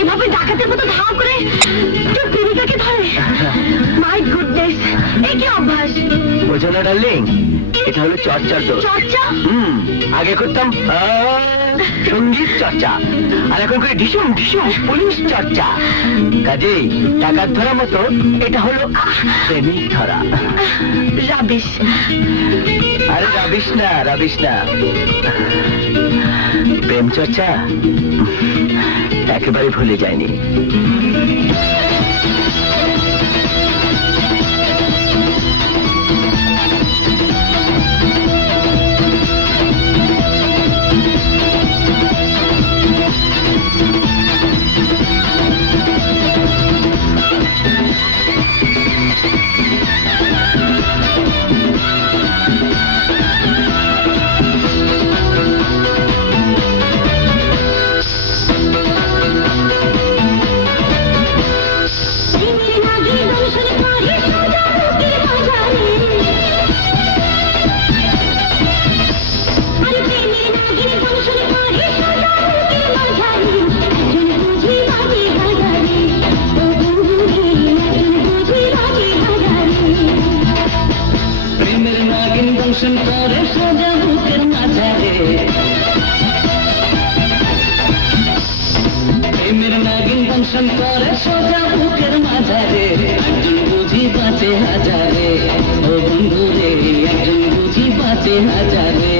এভাবে ডাকাতের মতো ধাও করে তোর প্রেমিকাকে ধরে? মাই গুডনেস, এ কি অভ্যাস! বোঝো না ডার্লিং, এটা হলো চর্চার দোষ। চর্চা? আগে করতাম সঙ্গীত চর্চা, আর এখন করে ঢিসুম ঢিসুম পুলিশ চর্চা। কাজেই টাকার ধরা মতো এটা হলো প্রেমিক ধরা। রাবিশ। আরে রাবিশ না, রাবিশ না, প্রেম চর্চা একেবারে ভুলে যায়নি। করে সোজা বুকের মাঝারে, একজন বুঝি বাঁচে হাজারে, ও বন্ধু রে একজন বুঝি বাঁচে হাজারে।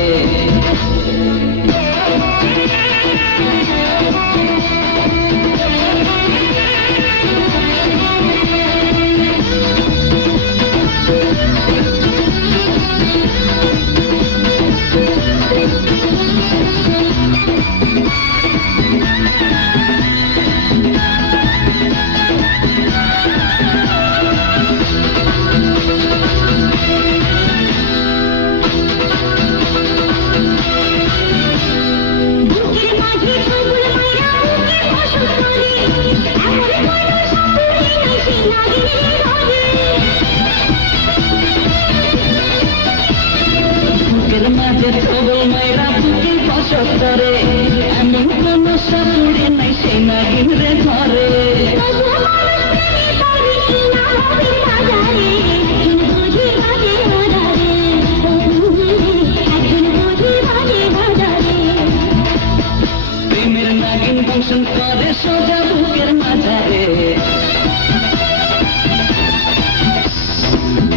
এমন কোন সাপুড়ে নাই সেই নাগিন রে ধরে। প্রেমের নাগিন দংশন করে সোজা বুকের মাঝারে,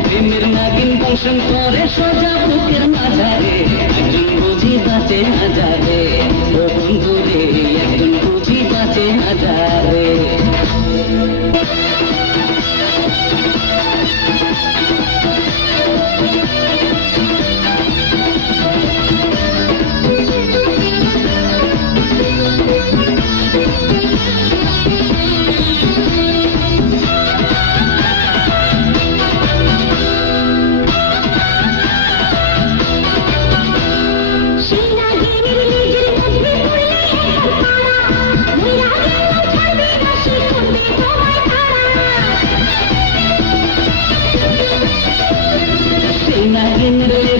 প্রেমের নাগিন দংশন করে সোজা বুকের মাঝারে, একজন বুঝি বাঁচে হাজারে, ও বন্ধু রে একজন বুঝি বাঁচে হাজারে। নাগিন রে